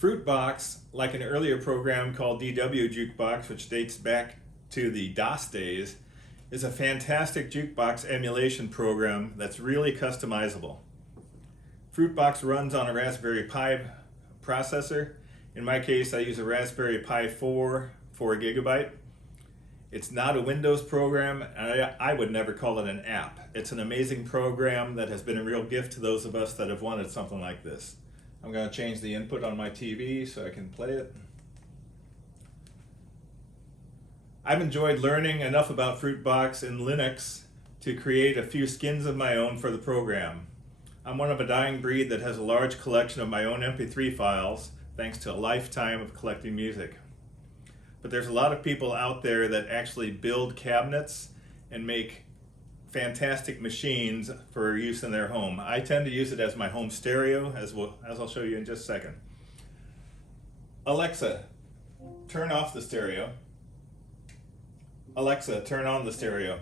Fruitbox, like an earlier program called DWJukebox, which dates back to the DOS days, is a fantastic jukebox emulation program that's really customizable. Fruitbox runs on a Raspberry Pi processor. In my case, I use a Raspberry Pi 4 GB. It's not a Windows program, and I would never call it an app. It's an amazing program that has been a real gift to those of us that have wanted something like this. I'm going to change the input on my TV so I can play it. I've enjoyed learning enough about Fruitbox and Linux to create a few skins of my own for the program. I'm one of a dying breed that has a large collection of my own MP3 files, thanks to a lifetime of collecting music. But there's a lot of people out there that actually build cabinets and make fantastic machines for use in their home. I tend to use it as my home stereo, as I'll show you in just a second. Alexa, turn off the stereo. Alexa, turn on the stereo.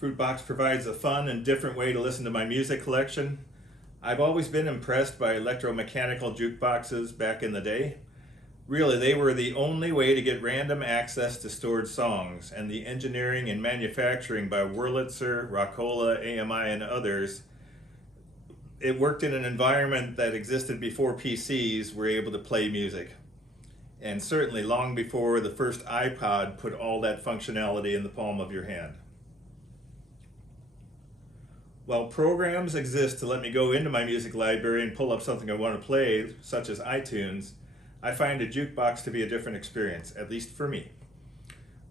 Fruitbox provides a fun and different way to listen to my music collection. I've always been impressed by electromechanical jukeboxes back in the day. Really, they were the only way to get random access to stored songs, and the engineering and manufacturing by Wurlitzer, Rockola, AMI, and others, it worked in an environment that existed before PCs were able to play music. And certainly long before the first iPod put all that functionality in the palm of your hand. While programs exist to let me go into my music library and pull up something I want to play, such as iTunes, I find a jukebox to be a different experience, at least for me.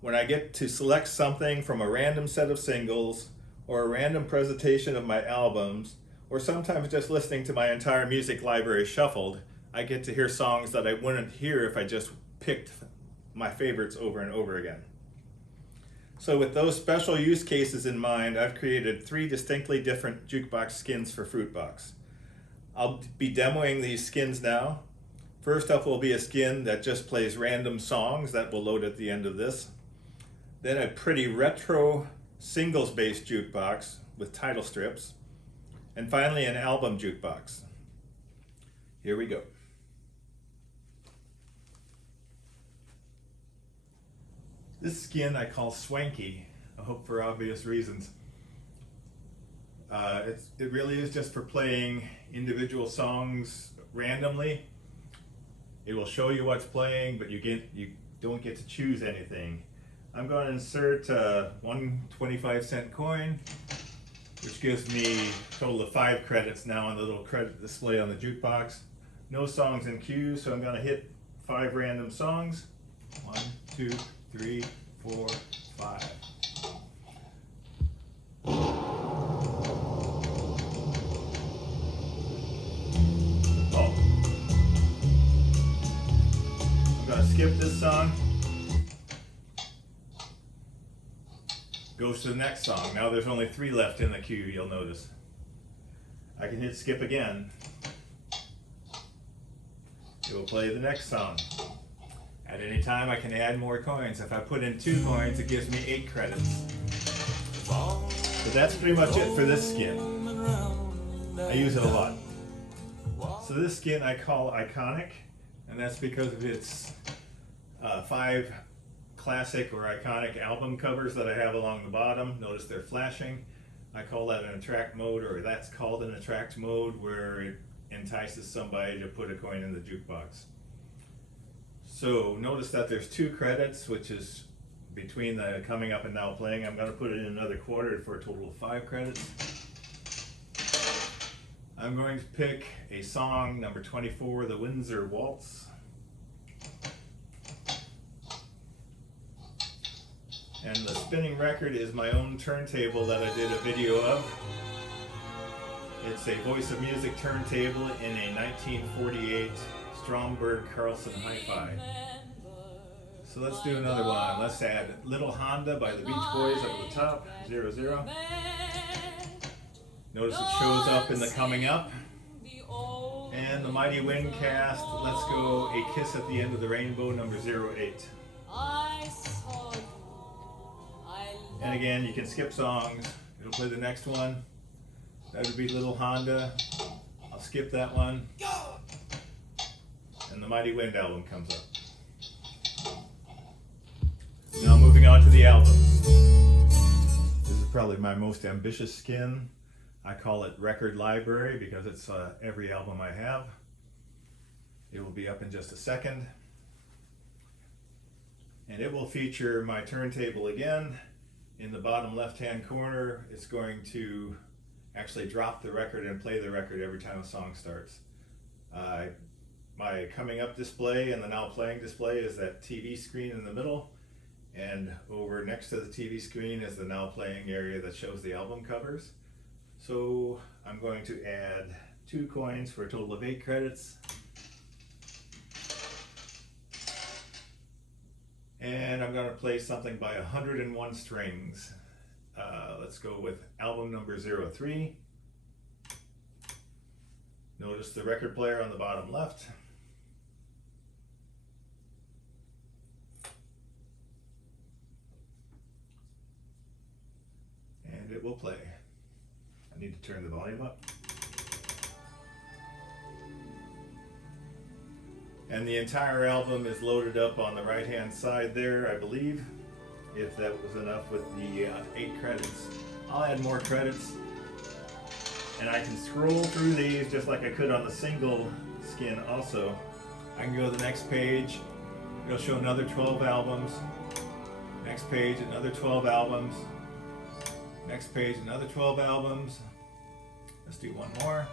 When I get to select something from a random set of singles, or a random presentation of my albums, or sometimes just listening to my entire music library shuffled, I get to hear songs that I wouldn't hear if I just picked my favorites over and over again. So with those special use cases in mind, I've created 3 distinctly different jukebox skins for Fruitbox. I'll be demoing these skins now. First up will be a skin that just plays random songs that will load at the end of this. Then a pretty retro singles-based jukebox with title strips. And finally an album jukebox. Here we go. This skin I call Swanky, I hope for obvious reasons. It really is just for playing individual songs randomly. It will show you what's playing, but you don't get to choose anything. I'm going to insert one 25-cent coin, which gives me a total of 5 credits now on the little credit display on the jukebox. No songs in queue, so I'm going to hit 5 random songs. 1, 2, 3, 4, 5. Oh. I'm going to skip this song. Goes to the next song. Now there's only 3 left in the queue, you'll notice. I can hit skip again. It will play the next song. At any time I can add more coins. If I put in 2 coins, it gives me 8 credits. But that's pretty much it for this skin. I use it a lot. So this skin I call Iconic, and that's because of its 5 classic or iconic album covers that I have along the bottom. Notice they're flashing. I call that an attract mode, or that's called an attract mode, where it entices somebody to put a coin in the jukebox. So notice that there's 2 credits, which is between the coming up and now playing. I'm going to put it in another quarter for a total of 5 credits. I'm going to pick a song, number 24, the Windsor Waltz. And the spinning record is my own turntable that I did a video of. It's a Voice of Music turntable in a 1948 Stromberg Carlson Hi-Fi. So let's do another one. Let's add Little Honda by the Beach Boys up at the top, 00. Notice it shows up in the coming up. And the Mighty Wind Cast, Let's Go, A Kiss at the End of the Rainbow, number 08. And again, you can skip songs. It'll play the next one. That would be Little Honda. I'll skip that one. And the Mighty Wind album comes up. Now moving on to the albums. This is probably my most ambitious skin. I call it Record Library because it's every album I have. It will be up in just a second. And it will feature my turntable again. In the bottom left-hand corner, it's going to actually drop the record and play the record every time a song starts. My coming up display and the now playing display is that TV screen in the middle. And over next to the TV screen is the now playing area that shows the album covers. So I'm going to add 2 coins for a total of 8 credits. And I'm going to play something by 101 Strings. Let's go with album number 03. Notice the record player on the bottom left. And it will play. I need to turn the volume up. And the entire album is loaded up on the right hand side there, I believe, if that was enough with the 8 credits. I'll add more credits, and I can scroll through these just like I could on the single skin also. I can go to the next page, it'll show another 12 albums. Next page, another 12 albums. Next page, another 12 albums. Let's do one more.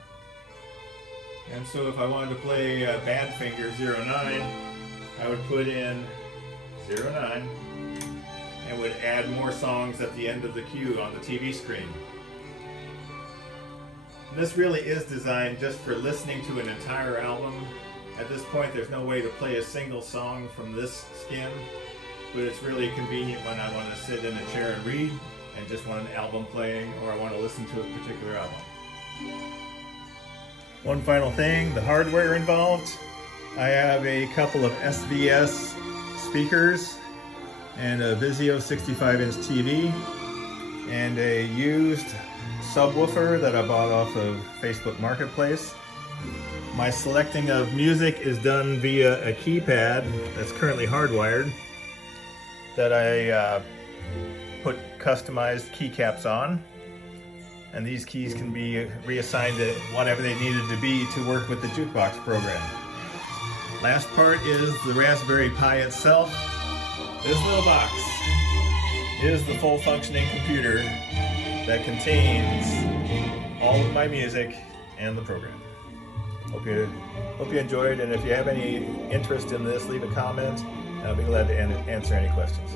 And so if I wanted to play Badfinger 09, I would put in 09 and would add more songs at the end of the queue on the TV screen. This really is designed just for listening to an entire album. At this point, there's no way to play a single song from this skin, but it's really convenient when I want to sit in a chair and read and just want an album playing, or I want to listen to a particular album. One final thing, the hardware involved. I have a couple of SVS speakers and a Vizio 65-inch TV and a used subwoofer that I bought off of Facebook Marketplace. My selecting of music is done via a keypad that's currently hardwired that I put customized keycaps on. And these keys can be reassigned to whatever they needed to be to work with the jukebox program. Last part is the Raspberry Pi itself. This little box is the full functioning computer that contains all of my music and the program. Hope you enjoyed, and if you have any interest in this, leave a comment and I'll be glad to answer any questions.